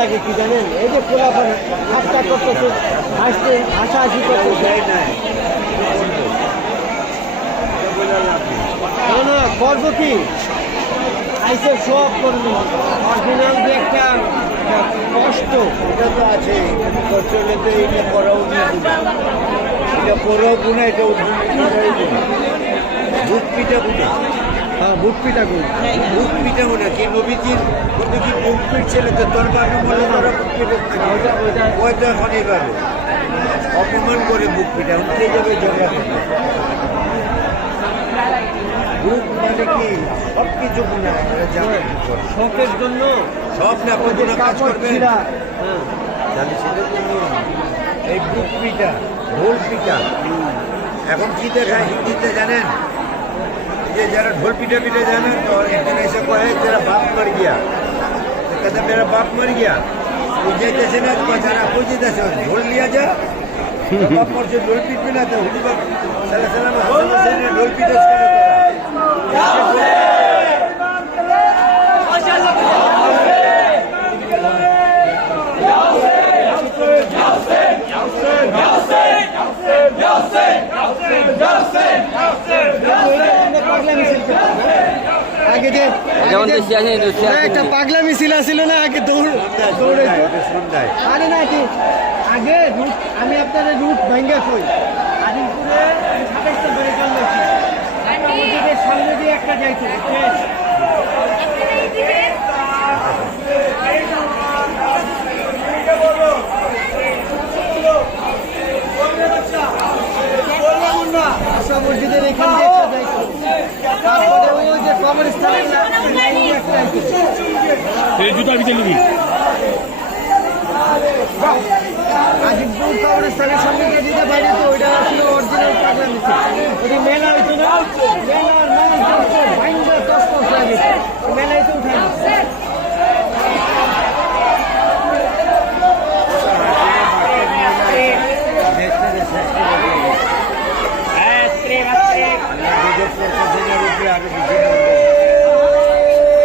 লাগে কি জানেন, এই যে পোলাপান ঠাট্টা করতেছে, হাসতে হাসাহাসি করতেছে, না করবো কি আইসে সব করবো। অরিজিনাল যে একটা কষ্ট এটা তো আছে, চলে তো এটা করাও না, এটা করাও গুণা, এটা বুক পিঠা গুণা। হ্যাঁ বুক পিঠা গুণ, বুক পিঠা গুণা কি নবীজির কিন্তু কি বুক পিঠ ছেলে তো তোর বাকি বলে তোরা বুক পিঠে ওইটা এখনই পাবে অপমান করে বুক পিঠা উঠে যাবে জগা। বুক মানে কি সব কিছু গুণা, শখের জন্য সব না কোনো কাজ করবে। এই বুক পিঠা ঢোল পিঠা এখন কি দেখায় হিন্দিতে জানেন, যে যারা ढोल पीटे पीटे जाना तो एक दिन ऐसे को है तेरा बाप मर गया, तो कहते मेरा बाप मर गया, पूछे जैसे ना बेचारा पूछे जैसे ढोल लिया जा तो बाप मर से ढोल पीट मिला तो हुडी बाप सल्लल्लाहु अलैहि वसल्लम ने ढोल पीटे আগে যে একটা পাগলা মিছিল আসছিল না, আগে দৌড়ে আরে না কি আগে রুট, আমি আপনাদের রুট ভাঙ্গা কই আজিমপুরে 27টা ধরে চলছি, সামনে দিয়ে একটা যাইতো মসজিদের এখান দিয়ে একটা যাইতো, তারপরে ওই যে কবরস্থানের জুতা ভিতরে নিবি আজিমপুর কবরস্থানের সামনে গিয়ে দিতে বাইরে তো ওইটা আসলে অরিজিনাল পাগলা মিছিল। মেলা হইতো না, মেলার মানুষ ভাইঙ্গা তস লাগে।